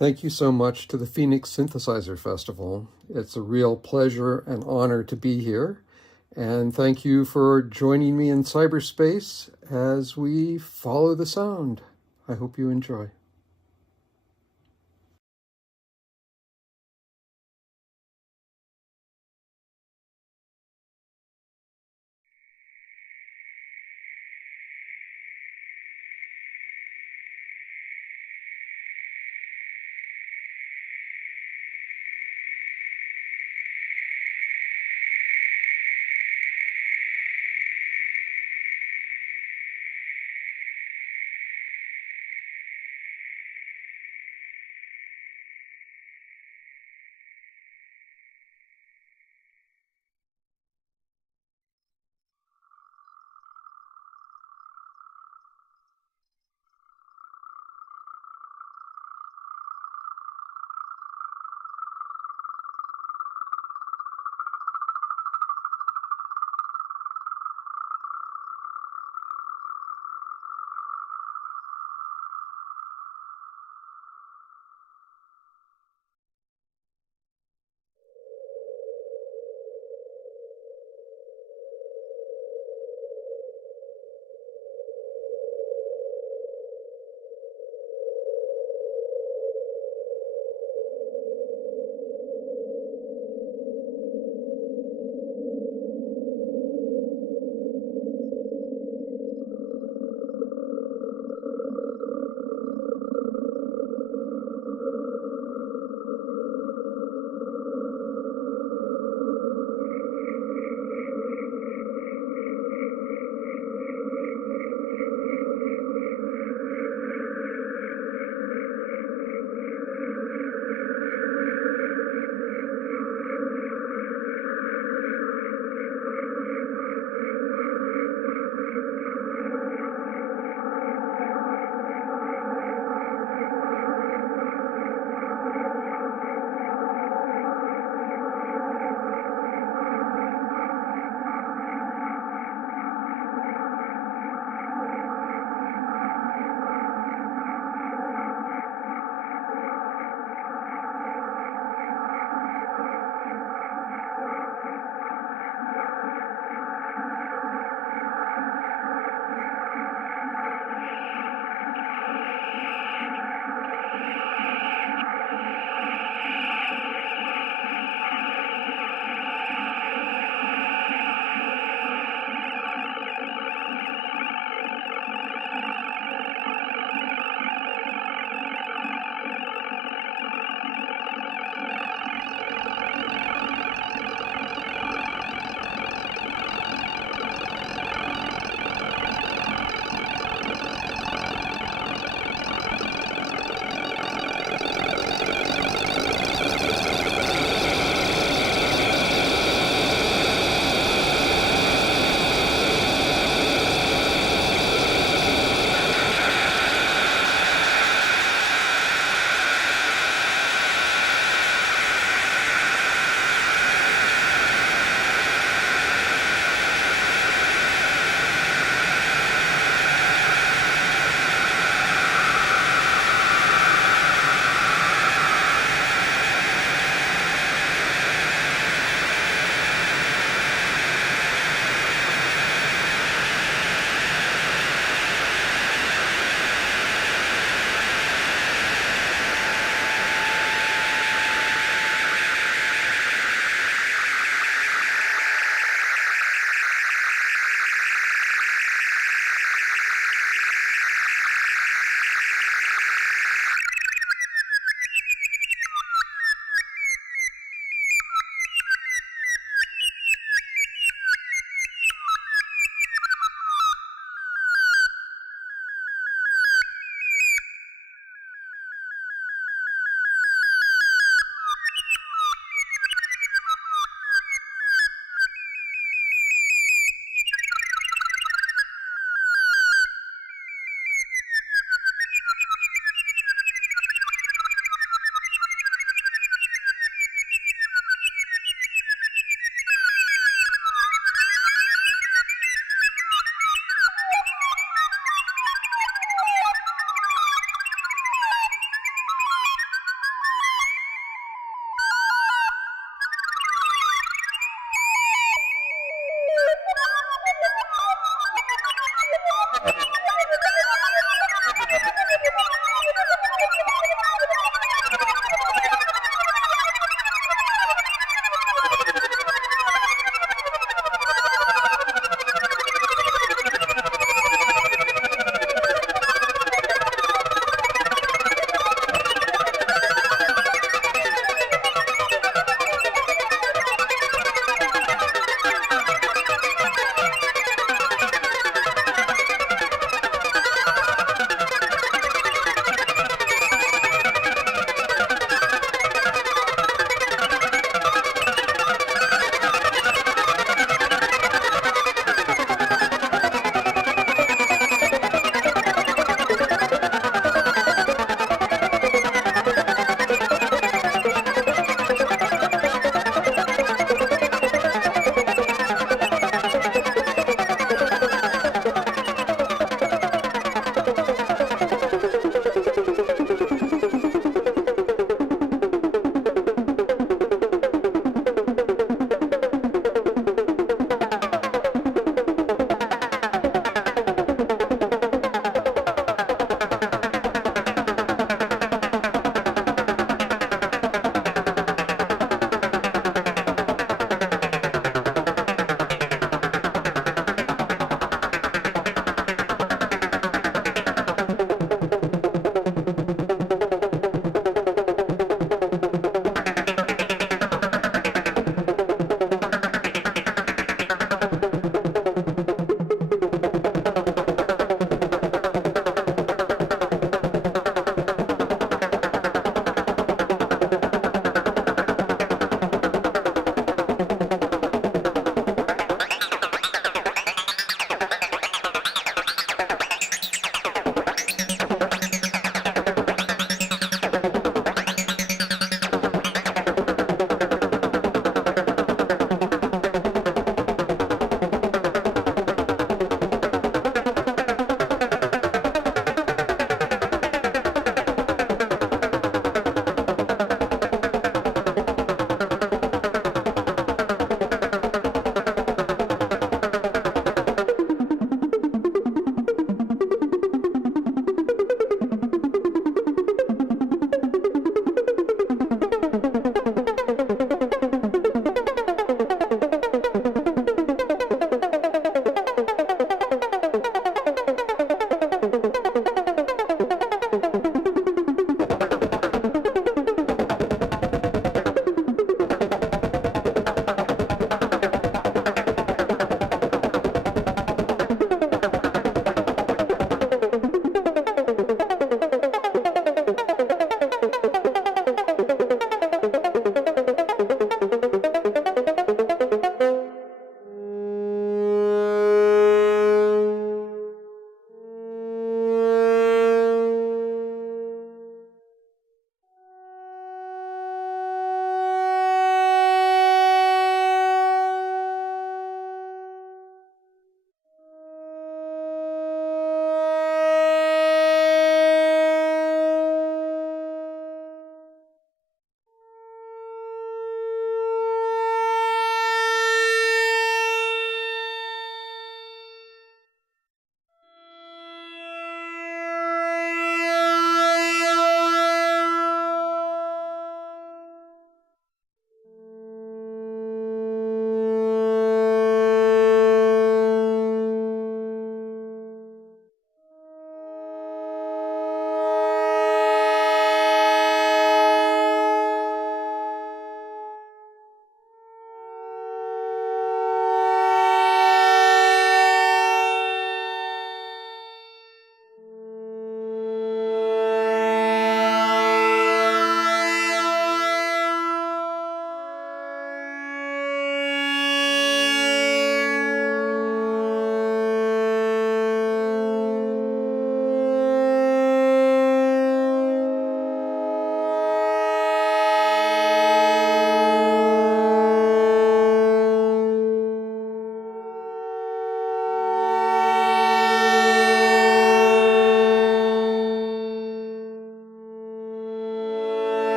Thank you so much to the Phoenix Synthesizer Festival. It's a real pleasure and honor to be here. And thank you for joining me in cyberspace as we follow the sound. I hope you enjoy.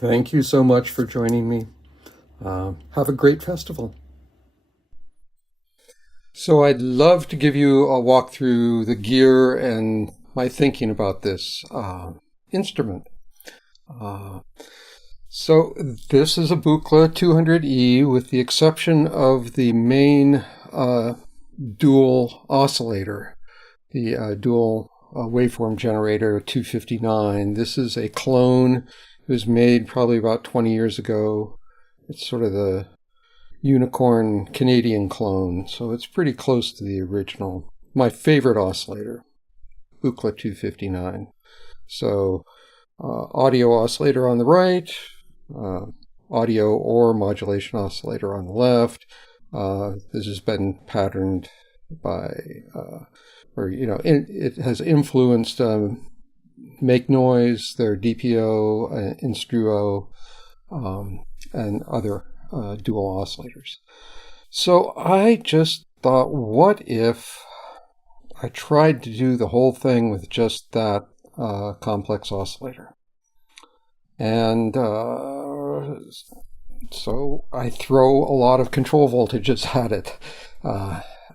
Thank you so much for joining me. Have a great festival. So I'd love to give you a walk through the gear and my thinking about this instrument. So this is a Buchla 200E with the exception of the main dual oscillator, the dual waveform generator 259. This is a clone. It was made probably about 20 years ago. It's sort of the unicorn Canadian clone, so it's pretty close to the original. My favorite oscillator, Buchla 259. So audio oscillator on the right, audio or modulation oscillator on the left. This has been patterned by, it has influenced Make Noise, their DPO, Instruo, and other dual oscillators. So I just thought, what if I tried to do the whole thing with just that complex oscillator? And so I throw a lot of control voltages at it.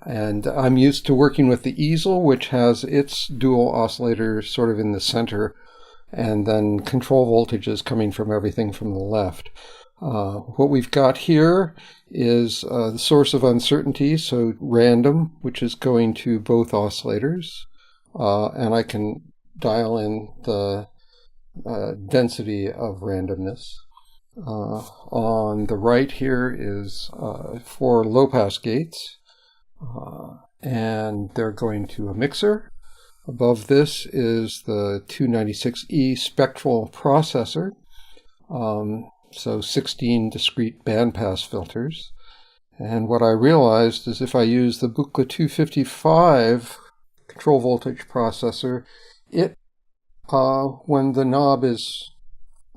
And I'm used to working with the easel, which has its dual oscillator sort of in the center, and then control voltages coming from everything from the left. What we've got here is the source of uncertainty, so random, which is going to both oscillators. And I can dial in the density of randomness. On the right here is 4 low-pass gates. And they're going to a mixer. Above this is the 296E spectral processor, so 16 discrete bandpass filters. And what I realized is if I use the Buchla 255 control voltage processor, it, when the knob is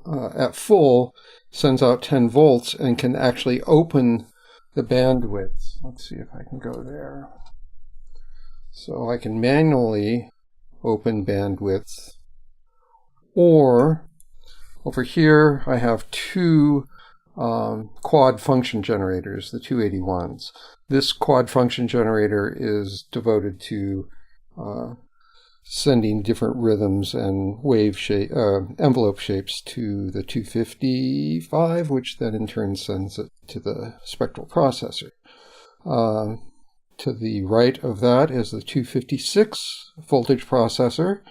at full, sends out 10 volts and can actually open the bandwidth. Let's see if I can go there. So I can manually open bandwidth, or over here I have two quad function generators, the 281s. This quad function generator is devoted to sending different rhythms and wave shape, envelope shapes to the 255, which then in turn sends it to the spectral processor. To the right of that is the 256 voltage processor,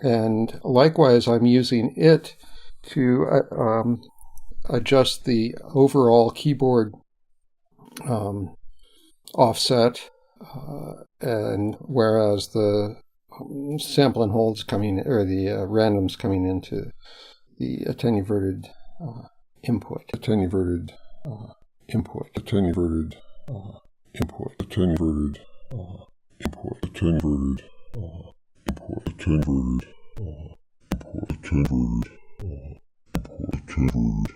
and likewise I'm using it to adjust the overall keyboard offset, and whereas the sample and holds coming, or the randoms coming into the attenuverted input. Attenuverted input. Attenuverted input. Attenuverted input. Attenuverted input. Attenuverted input. Attenuverted input.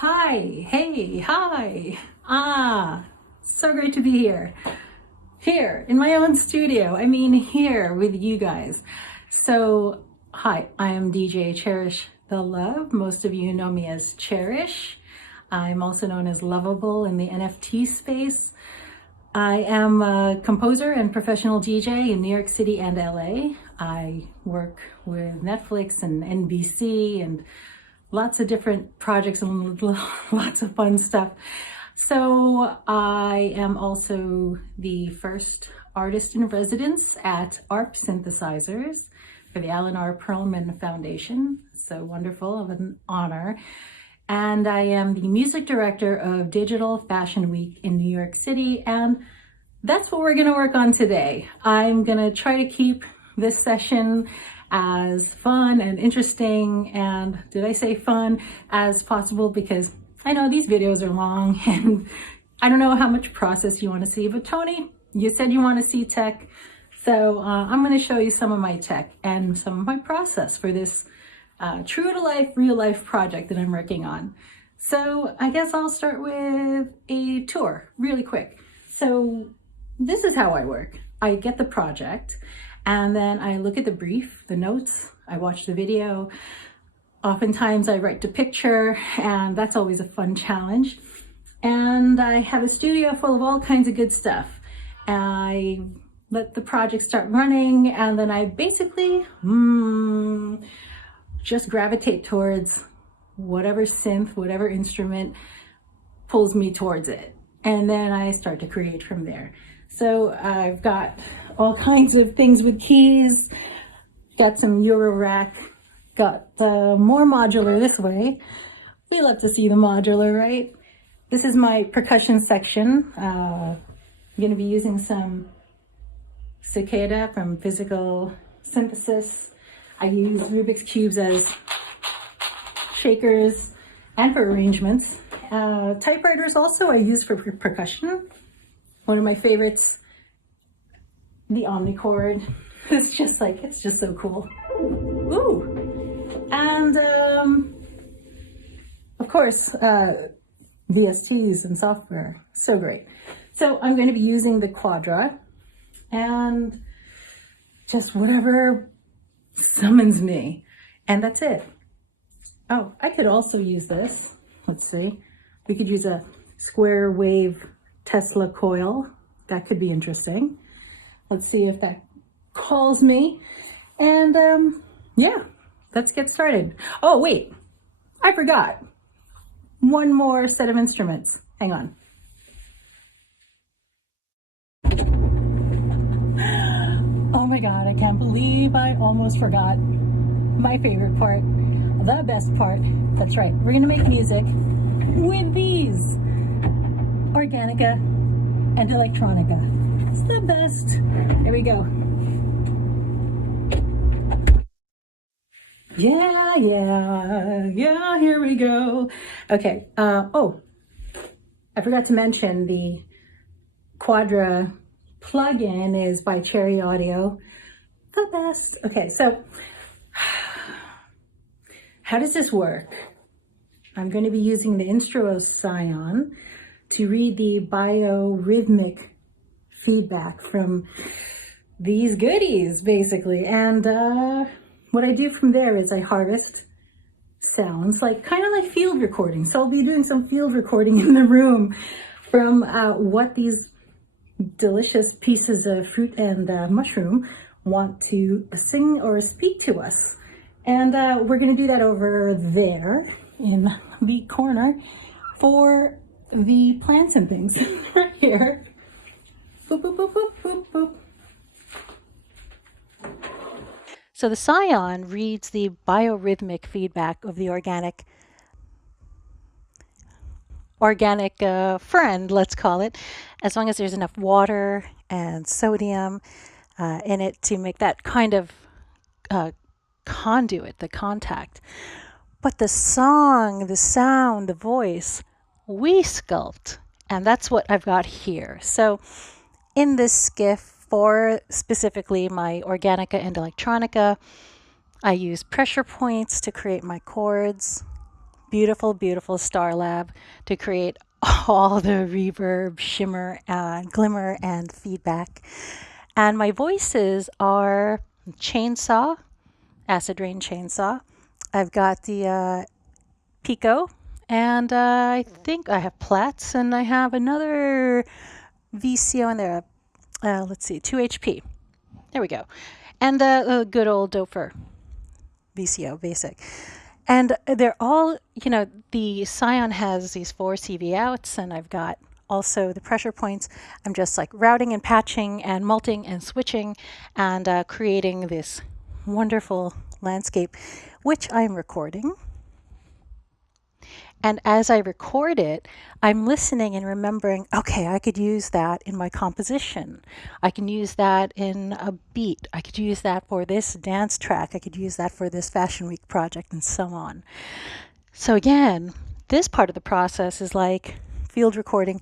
Hi, hey, hi. So great to be here. Here in my own studio. I mean, here with you guys. So, hi, I am DJ Cherish the Luv. Most of you know me as Cherish. I'm also known as Lovable in the NFT space. I am a composer and professional DJ in New York City and LA. I work with Netflix and NBC and lots of different projects and lots of fun stuff. So I am also the first artist in residence at ARP Synthesizers for the Alan R. Perlman Foundation. So wonderful, of an honor. And I am the music director of Digital Fashion Week in New York City. And that's what we're gonna work on today. I'm gonna try to keep this session as fun and interesting, and did I say fun, as possible, because I know these videos are long and I don't know how much process you want to see, but Tony, you said you want to see tech. So I'm going to show you some of my tech and some of my process for this true to life, real life project that I'm working on. So I guess I'll start with a tour really quick. So this is how I work. I get the project and then I look at the brief, the notes, I watch the video. Oftentimes I write the picture, and that's always a fun challenge. And I have a studio full of all kinds of good stuff. I let the project start running, and then I basically just gravitate towards whatever synth, whatever instrument pulls me towards it. And then I start to create from there. So I've got all kinds of things with keys, got some Eurorack, got more modular this way. We love to see the modular, right? This is my percussion section. I'm going to be using some cicada from Physical Synthesis. I use Rubik's Cubes as shakers and for arrangements. Typewriters also I use for percussion. One of my favorites, the Omnichord. It's just so cool. Ooh. And of course, VSTs and software, so great. So I'm going to be using the Quadra and just whatever summons me, and that's it. Oh, I could also use this. Let's see. We could use a square wave Tesla coil. That could be interesting. Let's see if that calls me. And yeah, let's get started. Oh, wait, I forgot. One more set of instruments. Hang on. Oh my God, I can't believe I almost forgot my favorite part, the best part. That's right, we're gonna make music with these Organica and Electronica. It's the best. Here we go. Yeah, here we go. Okay, oh, I forgot to mention the Quadra plugin is by Cherry Audio. The best. Okay, so how does this work? I'm going to be using the Instro Scion to read the biorhythmic feedback from these goodies, basically. And what I do from there is I harvest sounds, kind of like field recording. So I'll be doing some field recording in the room from what these delicious pieces of fruit and mushroom want to sing or speak to us. And we're going to do that over there in the corner for the plants and things right here. Boop, boop, boop, boop, boop, boop. So the Scion reads the biorhythmic feedback of the organic friend, let's call it, as long as there's enough water and sodium in it to make that kind of conduit, the contact. But the song, the sound, the voice, we sculpt, and that's what I've got here. So in this skiff, for specifically my Organica and Electronica, I use pressure points to create my chords, beautiful, beautiful Star Lab to create all the reverb, shimmer, and glimmer and feedback. And my voices are chainsaw, acid rain chainsaw. I've got the Pico, and I think I have Platts, and I have another VCO in there. Let's see, 2 HP. There we go. And a good old Dofer VCO basic. And they're all, the Scion has these 4 CV outs, and I've got also the pressure points. I'm just like routing and patching and multing and switching and creating this wonderful landscape, which I'm recording. And as I record it, I'm listening and remembering, okay, I could use that in my composition. I can use that in a beat. I could use that for this dance track. I could use that for this Fashion Week project, and so on. So again, this part of the process is like field recording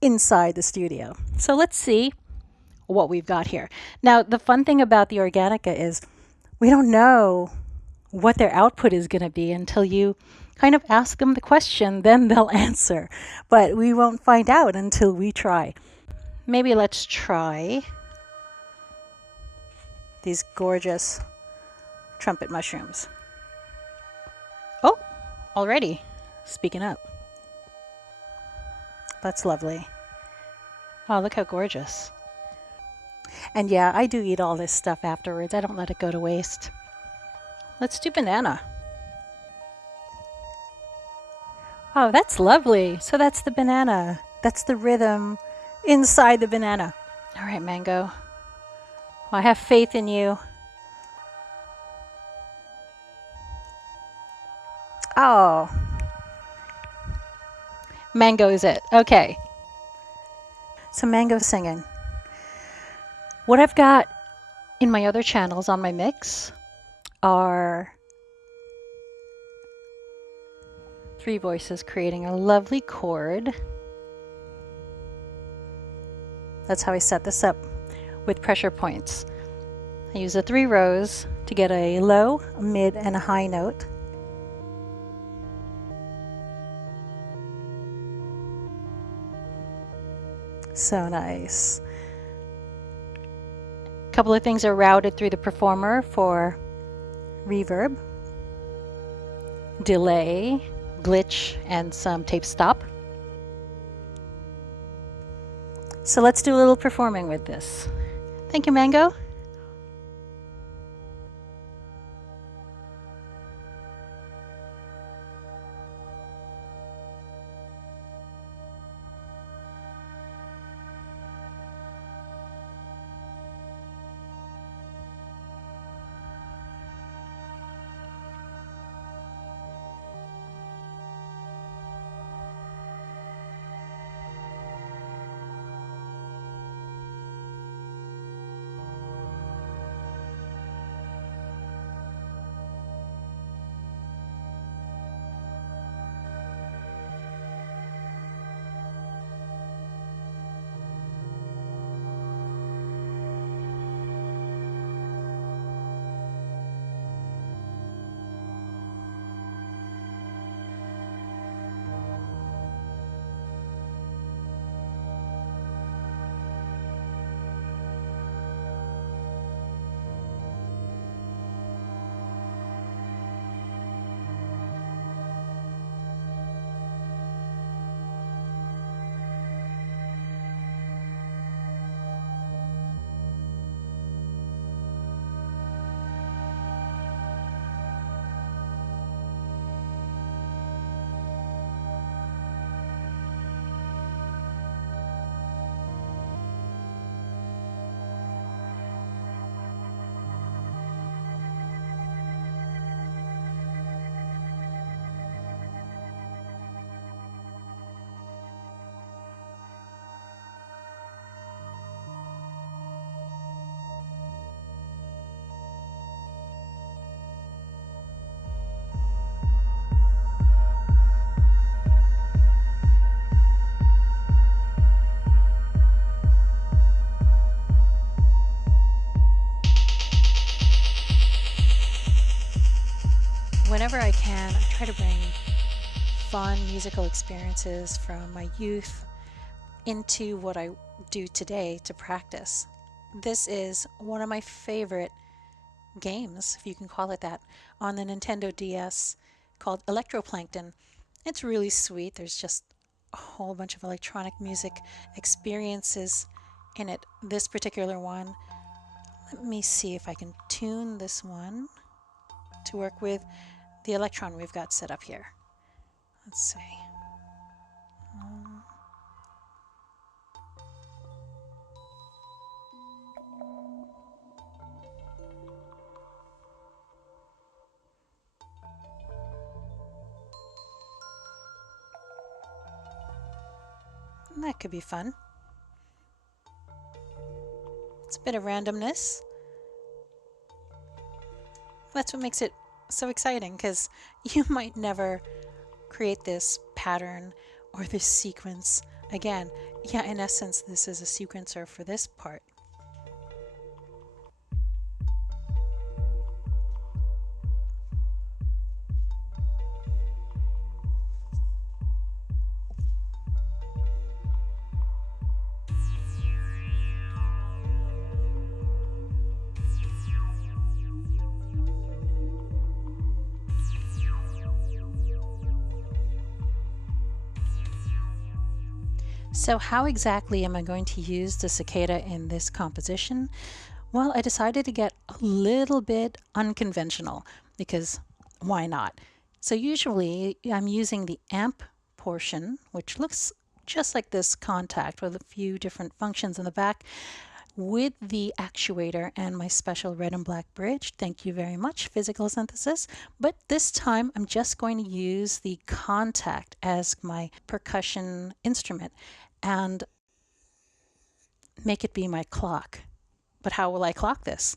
inside the studio. So let's see what we've got here. Now, the fun thing about the Organica is we don't know what their output is going to be until you kind of ask them the question, then they'll answer. But we won't find out until we try. Maybe let's try these gorgeous trumpet mushrooms. Oh, already speaking up. That's lovely. Oh, look how gorgeous. And yeah, I do eat all this stuff afterwards. I don't let it go to waste. Let's do banana. Oh, that's lovely. So that's the banana. That's the rhythm inside the banana. All right, Mango. Well, I have faith in you. Oh. Mango is it. Okay. So Mango singing. What I've got in my other channels on my mix are 3 voices creating a lovely chord. That's how I set this up with pressure points. I use the 3 rows to get a low, a mid, and a high note. So nice. A couple of things are routed through the performer for reverb, delay, glitch, and some tape stop. So let's do a little performing with this. Thank you, Mango. Whenever I can, I try to bring fun musical experiences from my youth into what I do today to practice. This is one of my favorite games, if you can call it that, on the Nintendo DS called Electroplankton. It's really sweet. There's just a whole bunch of electronic music experiences in it. This particular one, let me see if I can tune this one to work with the Electron we've got set up here. Let's see. That could be fun. It's a bit of randomness. That's what makes it so exciting, because you might never create this pattern or this sequence again. Yeah, in essence, this is a sequencer for this part. So how exactly am I going to use the cicada in this composition? Well, I decided to get a little bit unconventional, because why not? So usually I'm using the amp portion, which looks just like this contact with a few different functions in the back, with the actuator and my special red and black bridge. Thank you very much, Physical Synthesis. But this time I'm just going to use the contact as my percussion instrument and make it be my clock. But how will I clock this?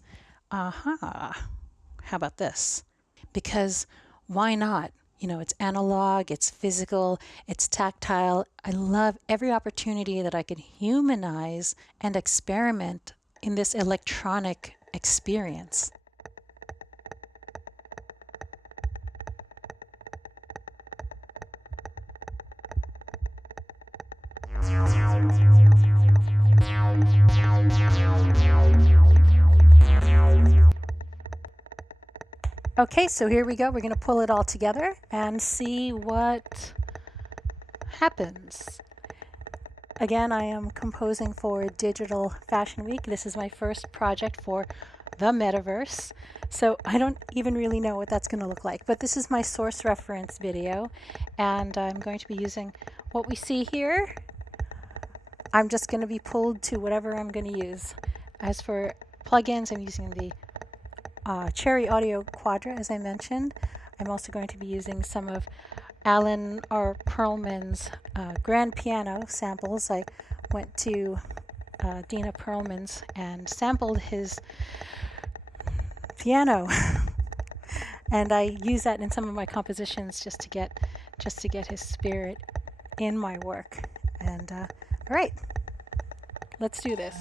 How about this? Because why not? You know, it's analog, it's physical, it's tactile. I love every opportunity that I can humanize and experiment in this electronic experience. Okay, so here we go. We're going to pull it all together and see what happens. Again, I am composing for Digital Fashion Week. This is my first project for the metaverse, so I don't even really know what that's going to look like. But this is my source reference video, and I'm going to be using what we see here. I'm just going to be pulled to whatever I'm going to use. As for plugins, I'm using the Cherry Audio Quadra, as I mentioned. I'm also going to be using some of Alan R. Perlman's grand piano samples. I went to Dina Perlman's and sampled his piano, and I use that in some of my compositions just to get his spirit in my work. And all right, let's do this.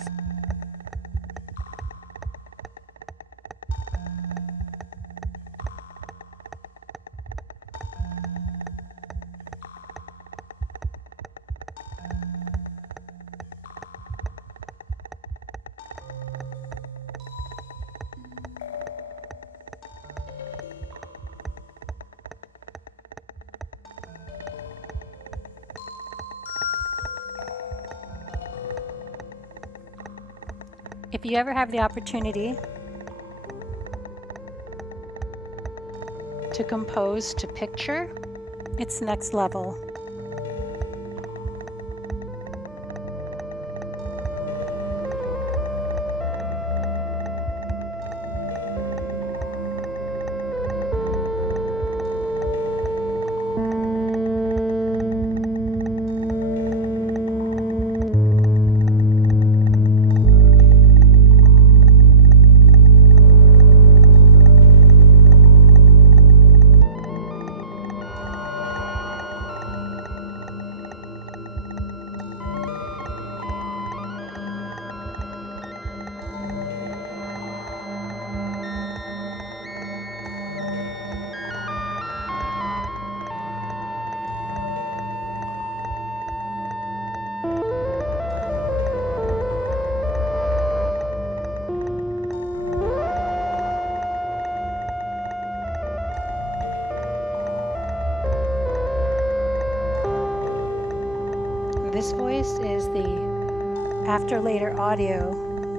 If you ever have the opportunity to compose to picture, it's next level. This voice is the After Later Audio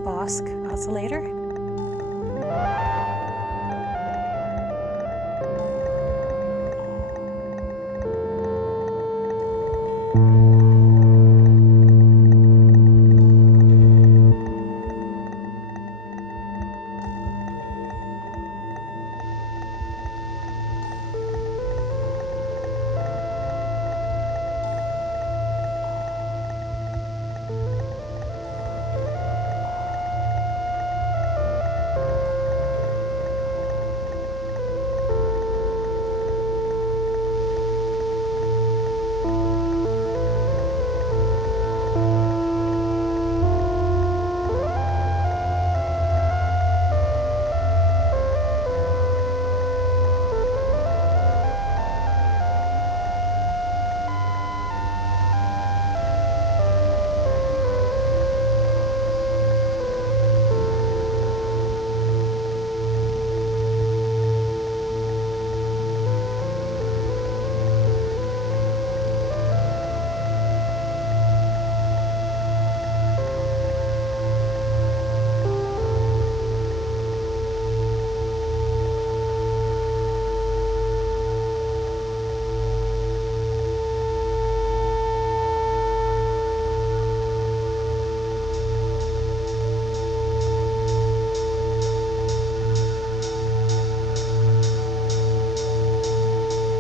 Bosk oscillator.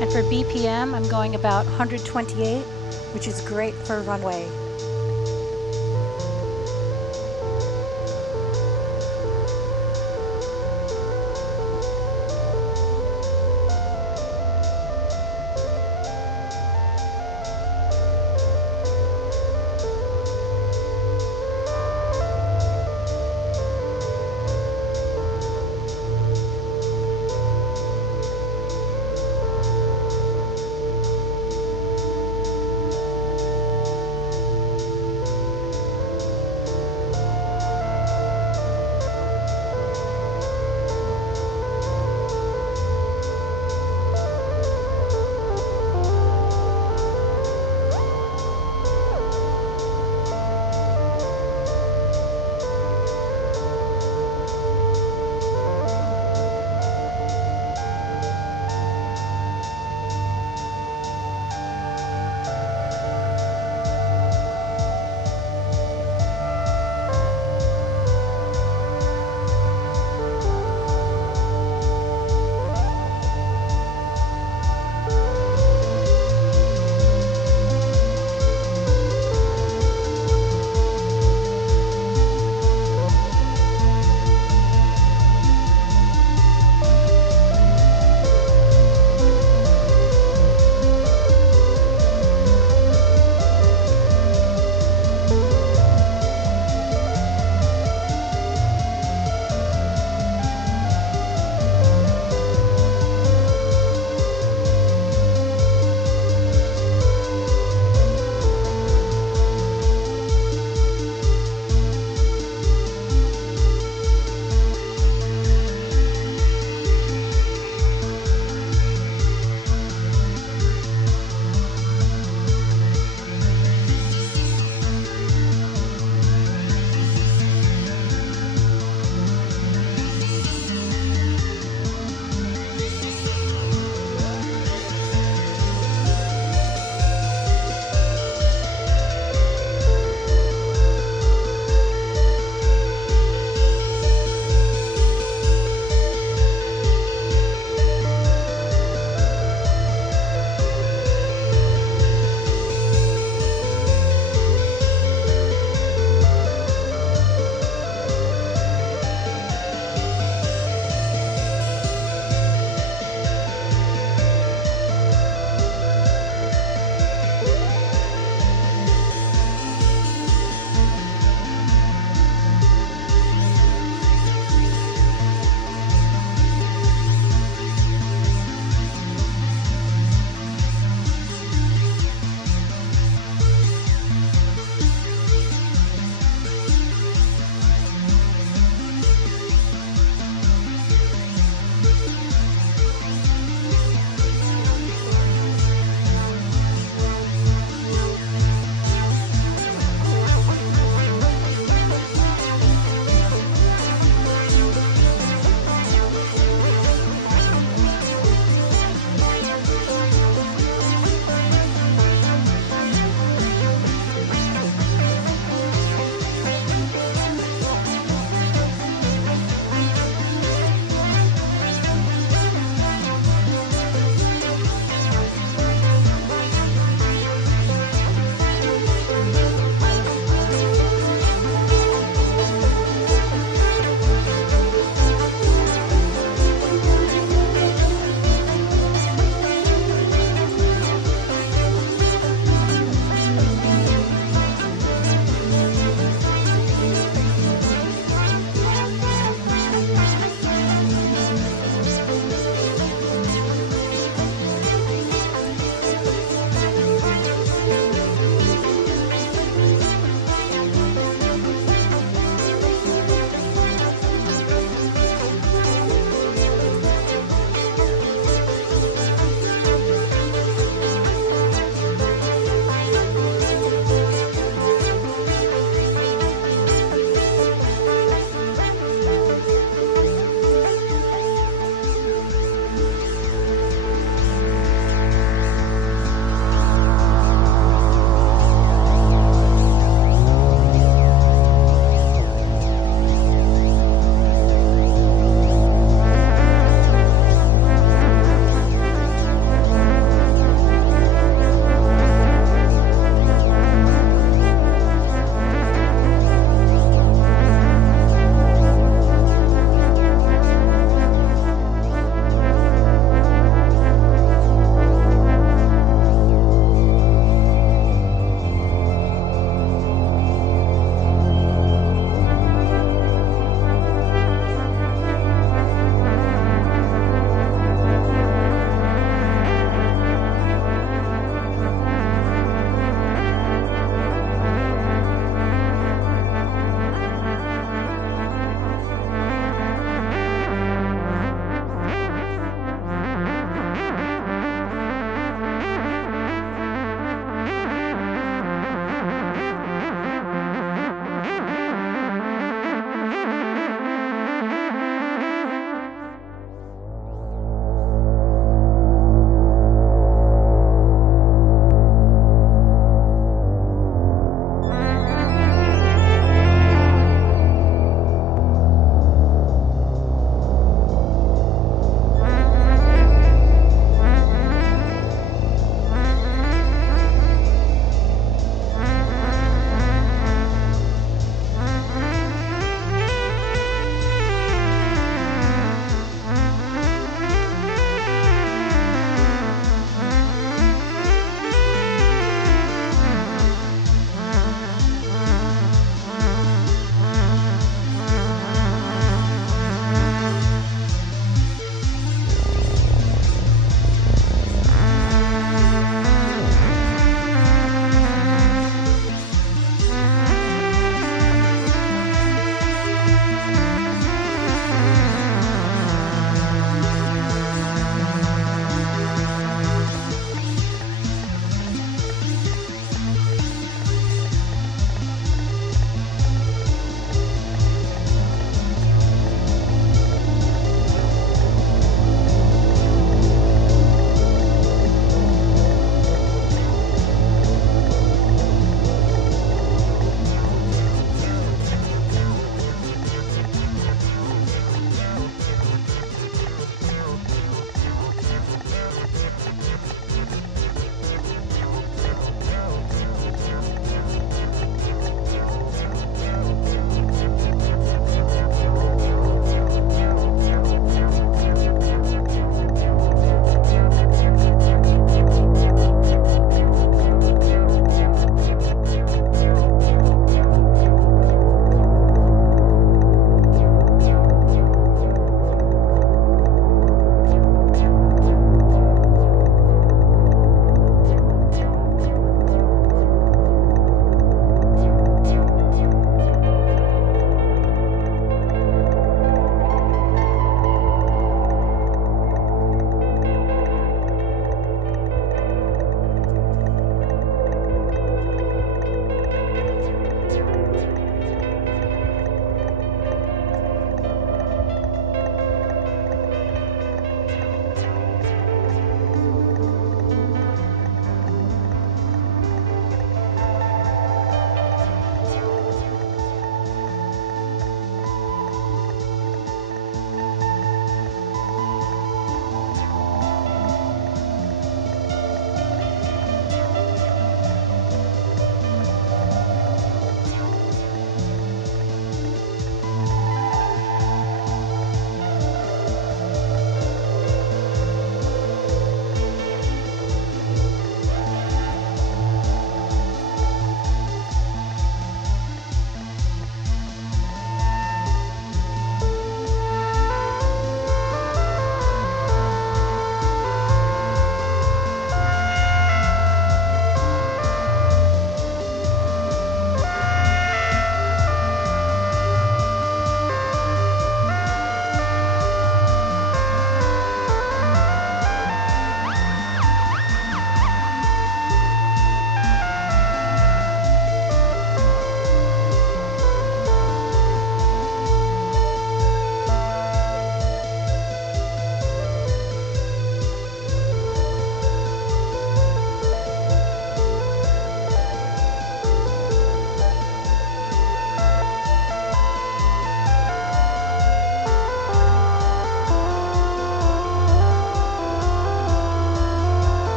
And for BPM, I'm going about 128, which is great for runway.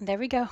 There we go.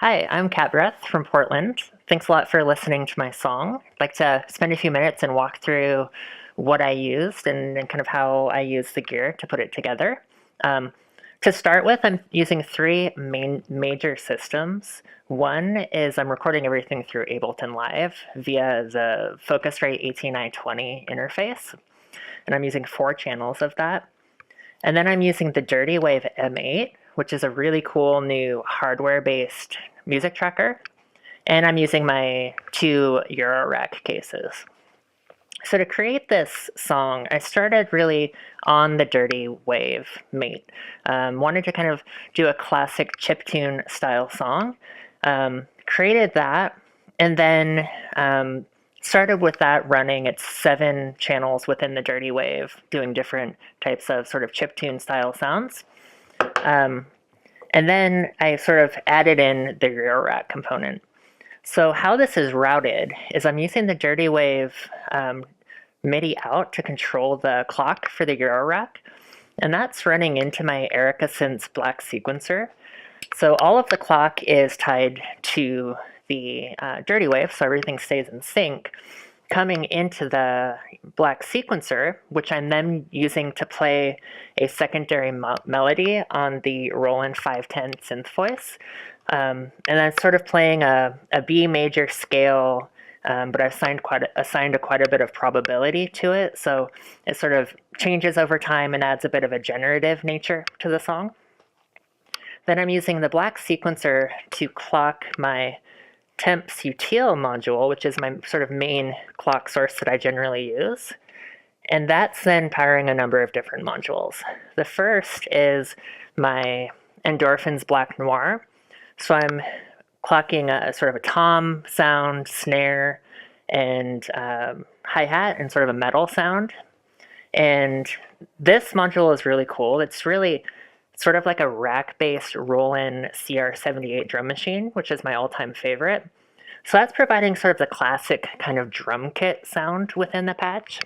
Hi, I'm Kat Breath from Portland. Thanks a lot for listening to my song. I'd like to spend a few minutes and walk through what I used and kind of how I used the gear to put it together. Um, to start with, I'm using three major systems. One is I'm recording everything through Ableton Live via the Focusrite 18920 interface, and I'm using 4 channels of that. And then I'm using the Dirty Wave M8, which is a really cool new hardware-based music tracker. And I'm using my 2 Eurorack cases. So to create this song, I started really on the Dirty Wave Mate. Wanted to kind of do a classic chiptune style song. Created that, and then started with that running its 7 channels within the Dirty Wave, doing different types of sort of chiptune style sounds. And then I sort of added in the Eurorack component. So how this is routed is I'm using the Dirty Wave MIDI out to control the clock for the Eurorack, and that's running into my Erica Synths Black sequencer. So all of the clock is tied to the Dirty Wave, so everything stays in sync, coming into the Black sequencer, which I'm then using to play a secondary melody on the Roland 510 synth voice. And that's sort of playing a B major scale, but I've assigned quite a bit of probability to it, so it sort of changes over time and adds a bit of a generative nature to the song. Then I'm using the Black sequencer to clock my Temps util module, which is my sort of main clock source that I generally use. And that's then powering a number of different modules. The first is my Endorphins Black Noir. So I'm clocking a sort of a tom sound, snare, and hi-hat, and sort of a metal sound. And this module is really cool. It's really sort of like a rack-based Roland CR78 drum machine, which is my all-time favorite. So that's providing sort of the classic kind of drum kit sound within the patch.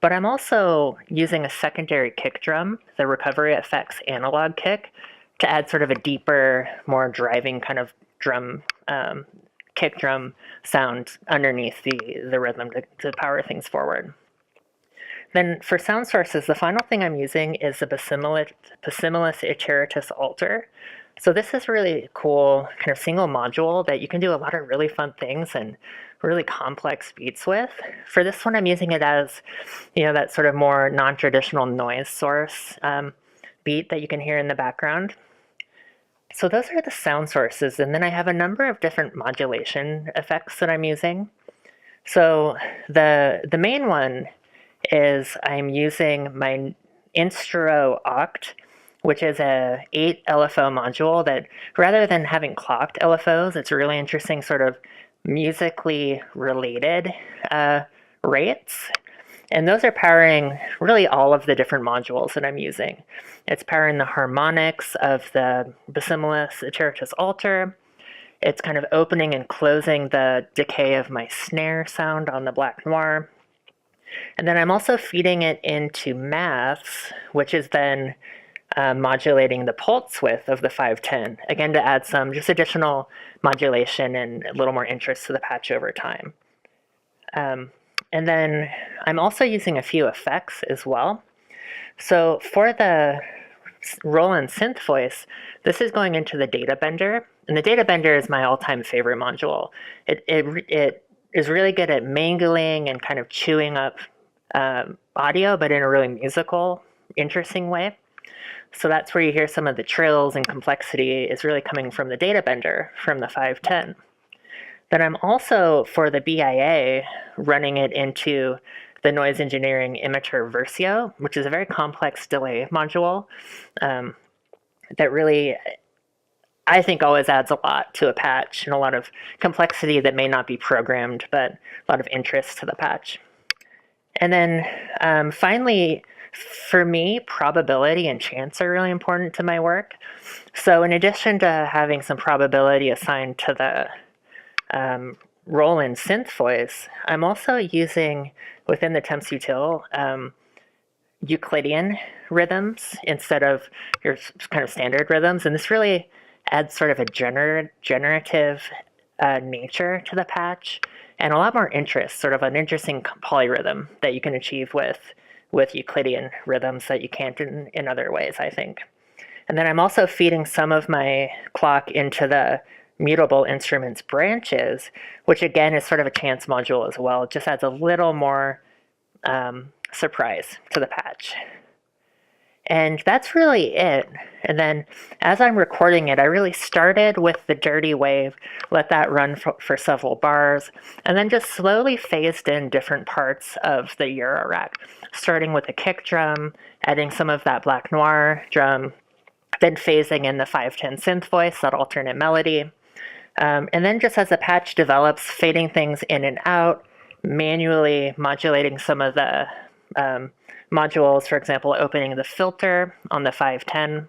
But I'm also using a secondary kick drum, the Recovery Effects analog kick, to add sort of a deeper, more driving kind of drum, kick drum sound underneath the rhythm to power things forward. Then for sound sources, the final thing I'm using is the Basimilus Iteratus Alter. So this is really cool kind of single module that you can do a lot of really fun things and really complex beats with. For this one, I'm using it as, that sort of more non-traditional noise source beat that you can hear in the background. So those are the sound sources, and then I have a number of different modulation effects that I'm using. So the main one is I'm using my Instro Oct, which is a 8 LFO module that, rather than having clocked LFOs, it's really interesting sort of musically related rates. And those are powering really all of the different modules that I'm using. It's powering the harmonics of the Basimilus Iteratus Alter. It's kind of opening and closing the decay of my snare sound on the Black Noir. And then I'm also feeding it into Maths, which is then modulating the pulse width of the 510, again to add some just additional modulation and a little more interest to the patch over time. And then I'm also using a few effects as well. So for the Roland synth voice, this is going into the Data Bender, and the Data Bender is my all-time favorite module. It is really good at mangling and kind of chewing up audio, but in a really musical, interesting way. So that's where you hear some of the trills and complexity is really coming from the Data Bender from the 510. Then I'm also, for the BIA, running it into the Noise Engineering Immature Versio, which is a very complex delay module that really, I think, always adds a lot to a patch and a lot of complexity that may not be programmed, but a lot of interest to the patch. And then finally, for me, probability and chance are really important to my work. So in addition to having some probability assigned to the Roland synth voice, I'm also using, within the Temps util, Euclidean rhythms instead of your kind of standard rhythms. And this really adds sort of a generative nature to the patch, and a lot more interest, sort of an interesting polyrhythm that you can achieve with Euclidean rhythms that you can't in other ways, I think. And then I'm also feeding some of my clock into the mutable instruments branches, which again is sort of a chance module as well. It just adds a little more surprise to the patch. And that's really it. And then as I'm recording it, I really started with the dirty wave, let that run for several bars, and then just slowly phased in different parts of the Euro rack, starting with a kick drum, adding some of that black noir drum, then phasing in the 510 synth voice, that alternate melody. And then just as the patch develops, fading things in and out, manually modulating some of the modules, for example, opening the filter on the 510.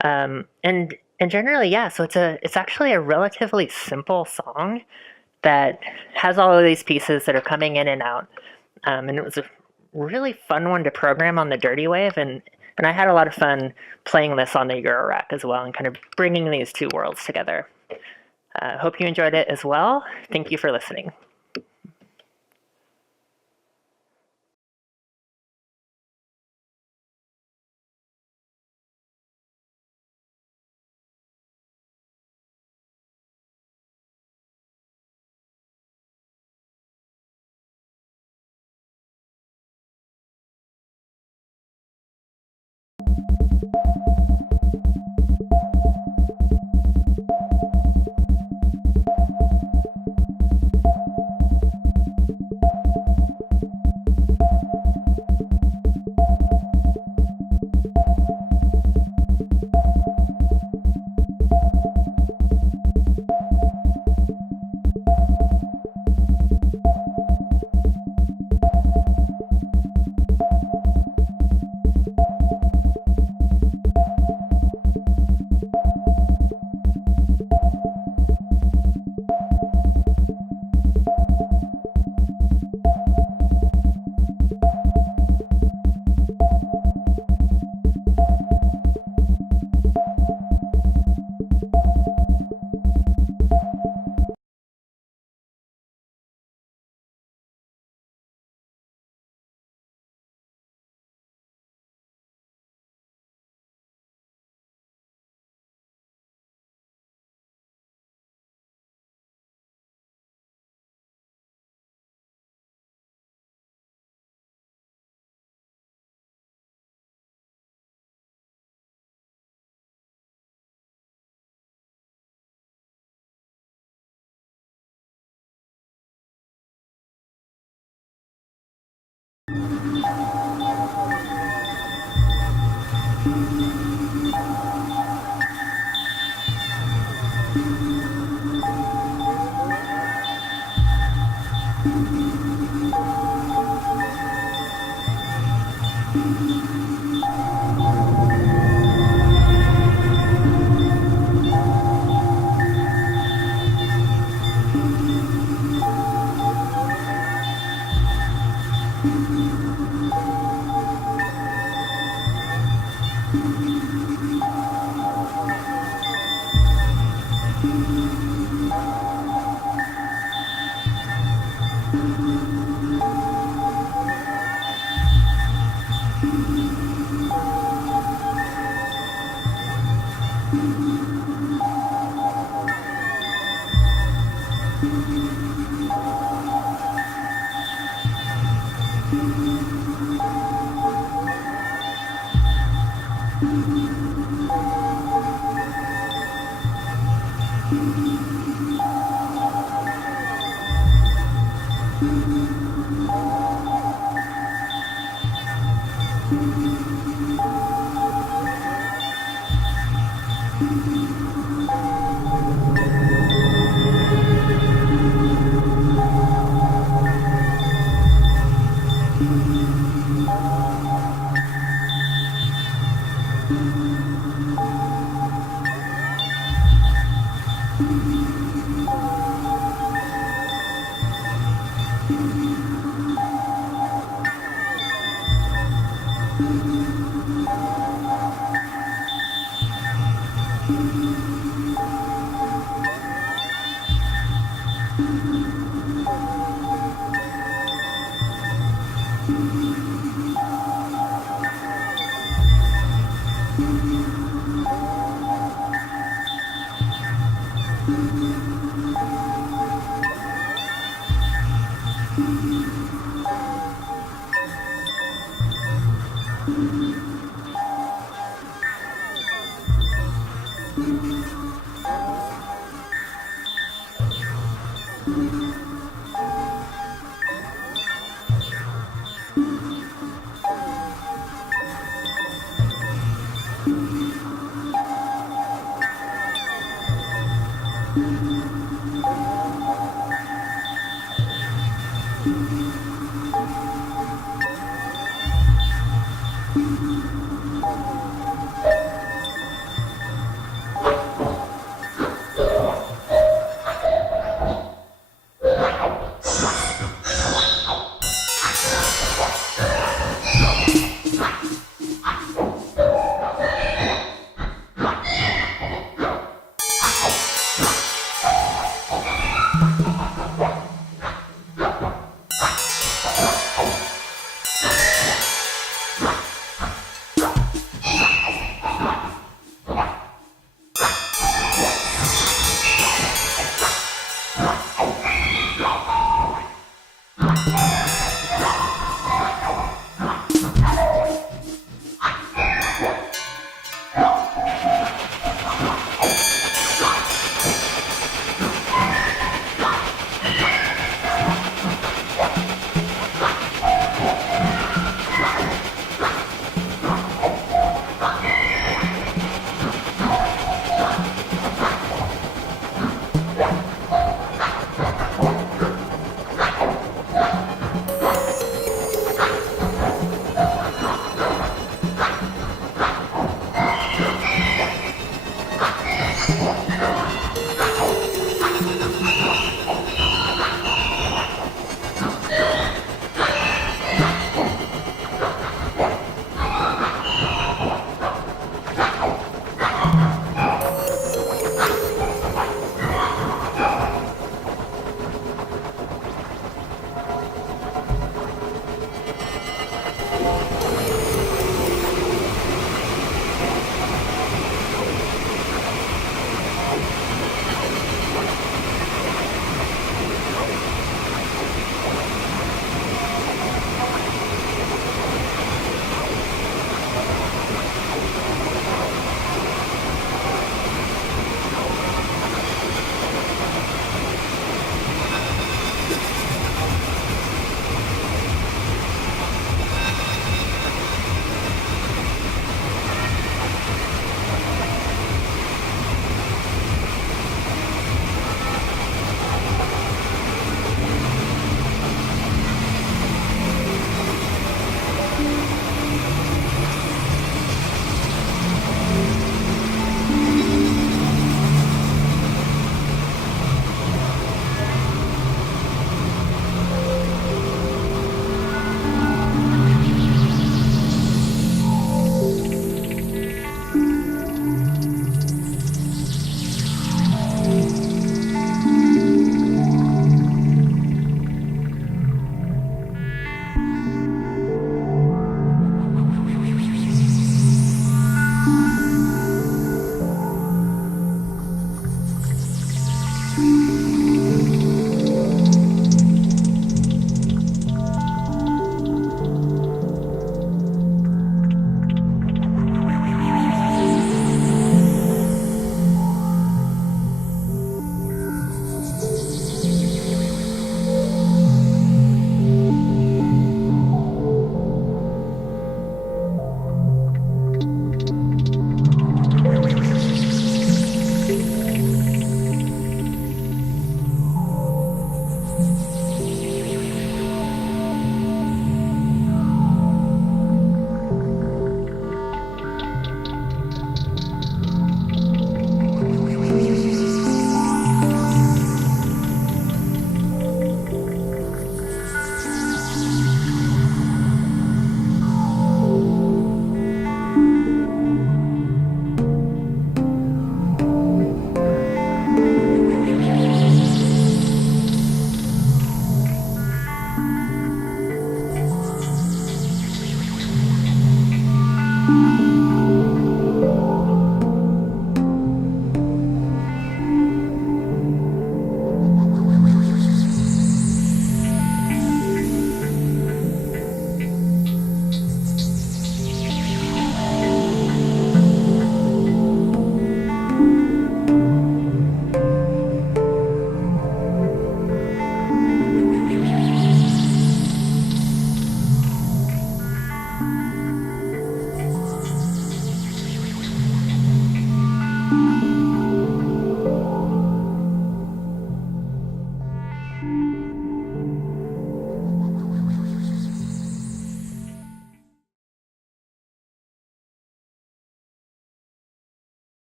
And generally, yeah, so it's actually a relatively simple song that has all of these pieces that are coming in and out. And it was a really fun one to program on the dirty wave, and I had a lot of fun playing this on the Euro rack as well and kind of bringing these two worlds together. Hope you enjoyed it as well. Thank you for listening.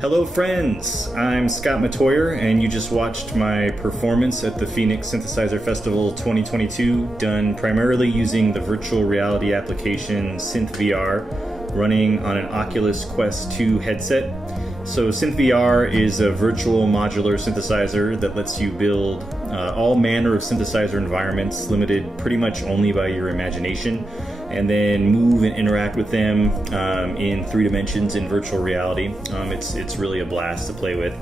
Hello friends, I'm Scott Metoyer, and you just watched my performance at the Phoenix Synthesizer Festival 2022, done primarily using the virtual reality application SynthVR, running on an Oculus Quest 2 headset. So SynthVR is a virtual modular synthesizer that lets you build all manner of synthesizer environments, limited pretty much only by your imagination, and then move and interact with them in 3 dimensions in virtual reality. It's really a blast to play with.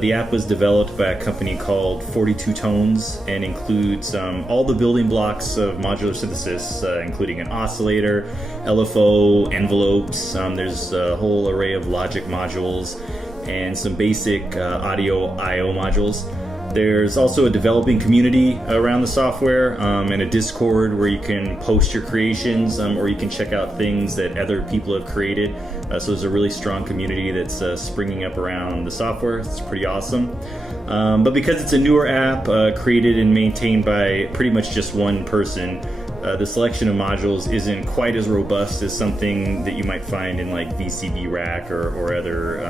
The app was developed by a company called 42 Tones and includes all the building blocks of modular synthesis, including an oscillator, LFO, envelopes. There's a whole array of logic modules and some basic audio I/O modules. There's also a developing community around the software and a Discord where you can post your creations or you can check out things that other people have created. So there's a really strong community that's springing up around the software. It's pretty awesome. But because it's a newer app created and maintained by pretty much just one person, the selection of modules isn't quite as robust as something that you might find in like VCB Rack or other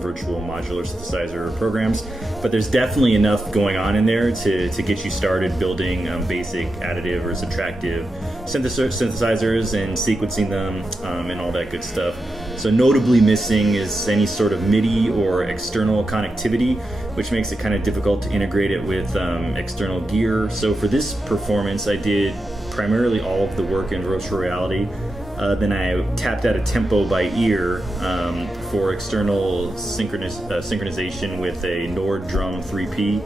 virtual modular synthesizer programs. But there's definitely enough going on in there to get you started building basic additive or subtractive synthesizers and sequencing them and all that good stuff. So notably missing is any sort of MIDI or external connectivity, which makes it kind of difficult to integrate it with external gear. So for this performance, I did primarily all of the work in virtual reality. Then I tapped out a tempo by ear for external synchronization with a Nord Drum 3P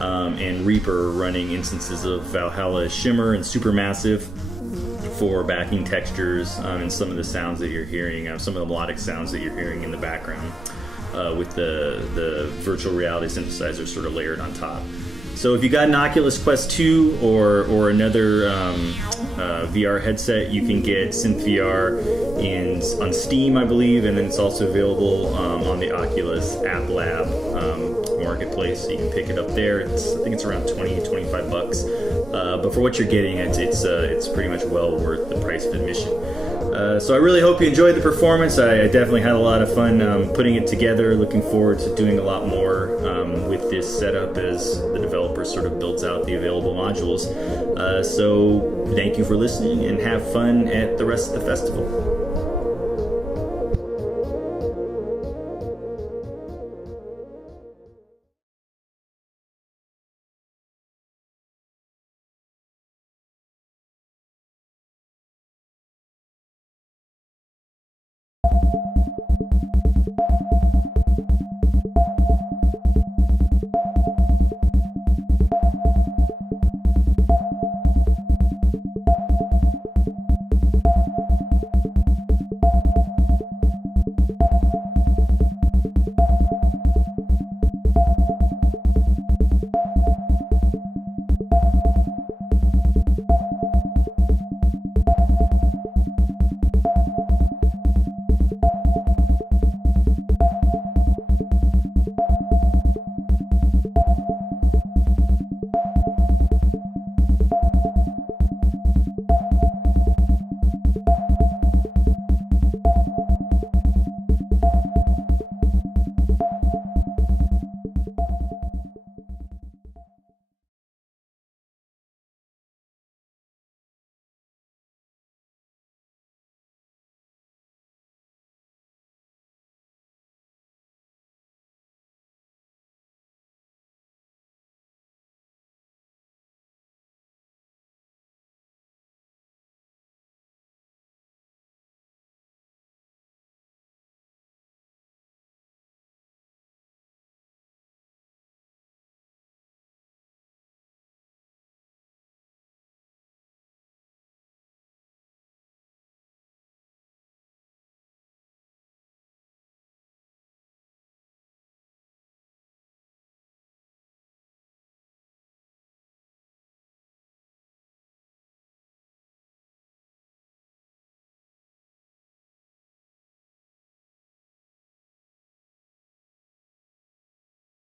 and Reaper running instances of Valhalla Shimmer and Supermassive for backing textures and some of the sounds that you're hearing, some of the melodic sounds that you're hearing in the background with the virtual reality synthesizer sort of layered on top. So if you got an Oculus Quest 2 or another VR headset, you can get SynthVR on Steam, I believe, and then it's also available on the Oculus App Lab marketplace. So you can pick it up there. I think it's around $20-25. But for what you're getting, it's pretty much well worth the price of admission. So I really hope you enjoyed the performance. I definitely had a lot of fun putting it together. Looking forward to doing a lot more with this setup as the developer sort of builds out the available modules. So thank you for listening and have fun at the rest of the festival.